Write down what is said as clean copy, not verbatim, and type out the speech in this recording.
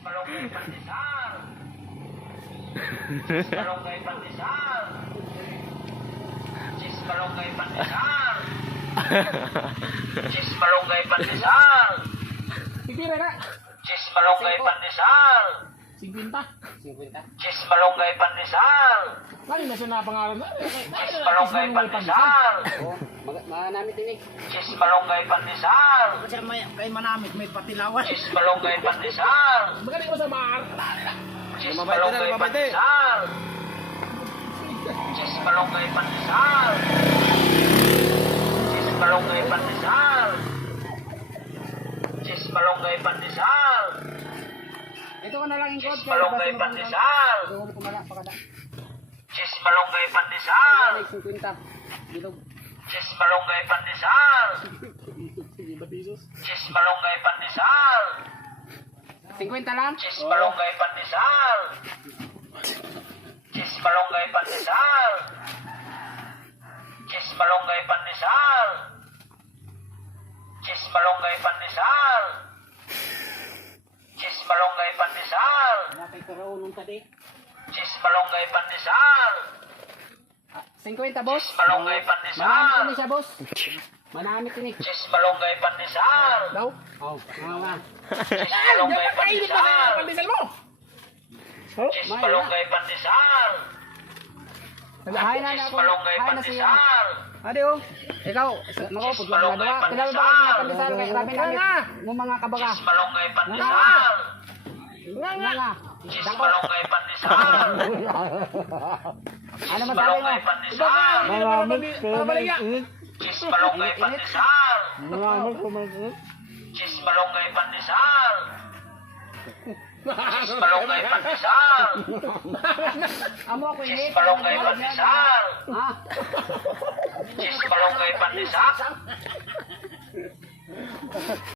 Barangay Pandesal. Barangay Pandesal. Barangay Pandesal. Barangay Pandesal. Pipira na. Barangay Pandesal. 50. Barangay Pandesal. Lagi na siya napangalan na. Barangay Pandesal. Manamit din eh. Barangay Pandesal. Kasi kay manamit may patilawan. Barangay Pandesal. Magaling mo sa maar. Barangay Pandesal. Barangay Pandesal. Barangay Pandesal. Barangay Pandesal. Ito ka na lang yung code. Barangay Pandesal. Barangay Pandesal. 50. Bilog. Barangay Pandesal. Barangay Pandesal. 50 lang? Barangay Pandesal. Barangay Pandesal. Barangay Pandesal. Barangay Pandesal. Barangay Pandesal. Napay karoon nung tadi. Barangay Pandesal. 50 boss? Barangay Manamit Pandesal. ini siya boss. Manamit ini. Barangay Pandesal. Daw? Oo. Nga. Barangay Pandesal. Pandesal mo. Barangay Pandesal. Hay na ako. Barangay Hay na siya. Pandesal. Ade oh. Ikaw, nako pud wala dawa. Kilala ba ka na pandesal kay sabi namin mo mga kabaga. Barangay Pandesal. Nga. Barangay Pandesal. Ano masabi mo? Barangay Pandesal. Maraming pabaliya. Barangay Pandesal. Barangay Pandesal. Barangay Pandesal. Amo ako ini. Barangay Pandesal. Ah. Barangay Pandesal.